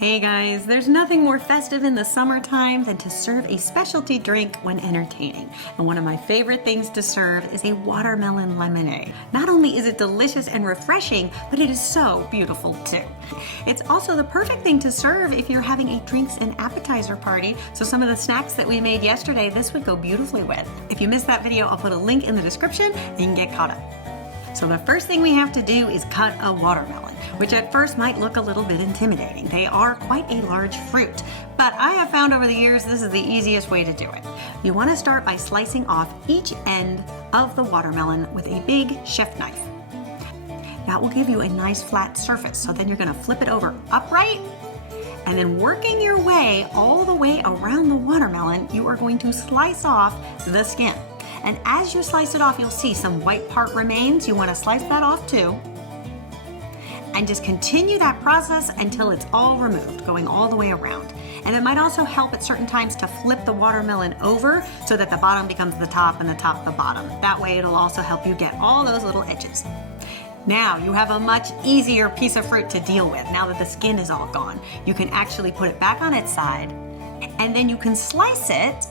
Hey guys, there's nothing more festive in the summertime than to serve a specialty drink when entertaining. And one of my favorite things to serve is a watermelon lemonade. Not only is it delicious and refreshing, but it is so beautiful too. It's also the perfect thing to serve if you're having a drinks and appetizer party. So some of the snacks that we made yesterday, this would go beautifully with. If you missed that video, I'll put a link in the description and you can get caught up. So the first thing we have to do is cut a watermelon, which at first might look a little bit intimidating. They are quite a large fruit, but I have found over the years this is the easiest way to do it. You want to start by slicing off each end of the watermelon with a big chef knife. That will give you a nice flat surface, so then you're going to flip it over upright, and then working your way all the way around the watermelon, you are going to slice off the skin. And as you slice it off, you'll see some white part remains. You want to slice that off too. And just continue that process until it's all removed, going all the way around. And it might also help at certain times to flip the watermelon over so that the bottom becomes the top and the top the bottom. That way it'll also help you get all those little edges. Now you have a much easier piece of fruit to deal with now that the skin is all gone. You can actually put it back on its side, and then you can slice it,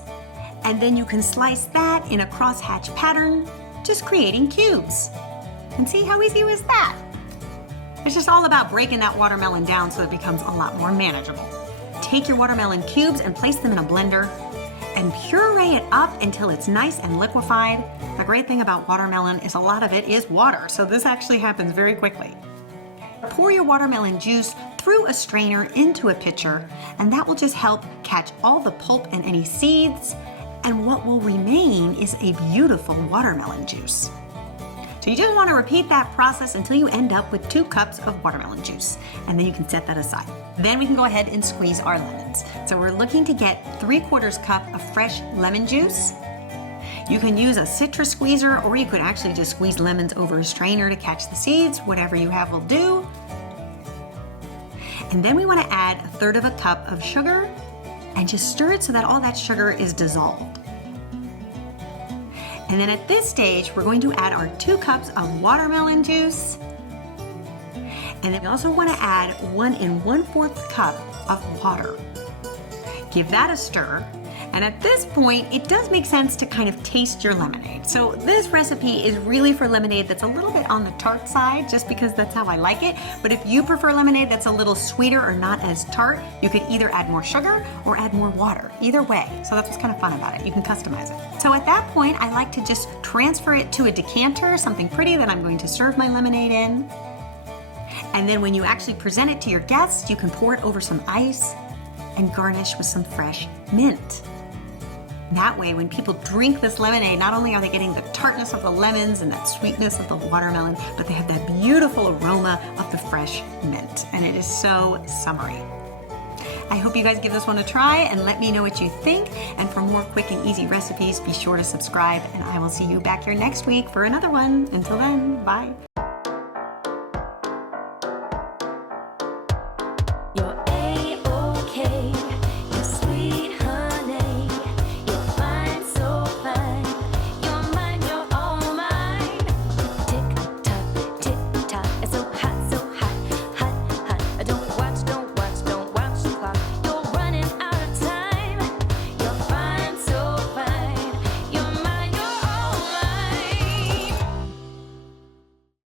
and then you can slice that in a crosshatch pattern, just creating cubes. And see how easy was that? It's just all about breaking that watermelon down so it becomes a lot more manageable. Take your watermelon cubes and place them in a blender and puree it up until it's nice and liquefied. The great thing about watermelon is a lot of it is water, so this actually happens very quickly. Pour your watermelon juice through a strainer into a pitcher, and that will just help catch all the pulp and any seeds, and what will remain is a beautiful watermelon juice. So you just want to repeat that process until you end up with 2 cups of watermelon juice, and then you can set that aside. Then we can go ahead and squeeze our lemons. So we're looking to get 3/4 cup of fresh lemon juice. You can use a citrus squeezer, or you could actually just squeeze lemons over a strainer to catch the seeds. Whatever you have will do. And then we want to add 1/3 cup of sugar and just stir it so that all that sugar is dissolved. And then at this stage, we're going to add our 2 cups of watermelon juice. And then we also want to add 1 1/4 cup of water. Give that a stir. And at this point, it does make sense to kind of taste your lemonade. So this recipe is really for lemonade that's a little bit on the tart side, just because that's how I like it. But if you prefer lemonade that's a little sweeter or not as tart, you could either add more sugar or add more water. Either way. So that's what's kind of fun about it. You can customize it. So at that point, I like to just transfer it to a decanter, something pretty that I'm going to serve my lemonade in. And then when you actually present it to your guests, you can pour it over some ice and garnish with some fresh mint. That way, when people drink this lemonade, not only are they getting the tartness of the lemons and that sweetness of the watermelon, but they have that beautiful aroma of the fresh mint. And it is so summery. I hope you guys give this one a try and let me know what you think. And for more quick and easy recipes, be sure to subscribe, and I will see you back here next week for another one. Until then, bye.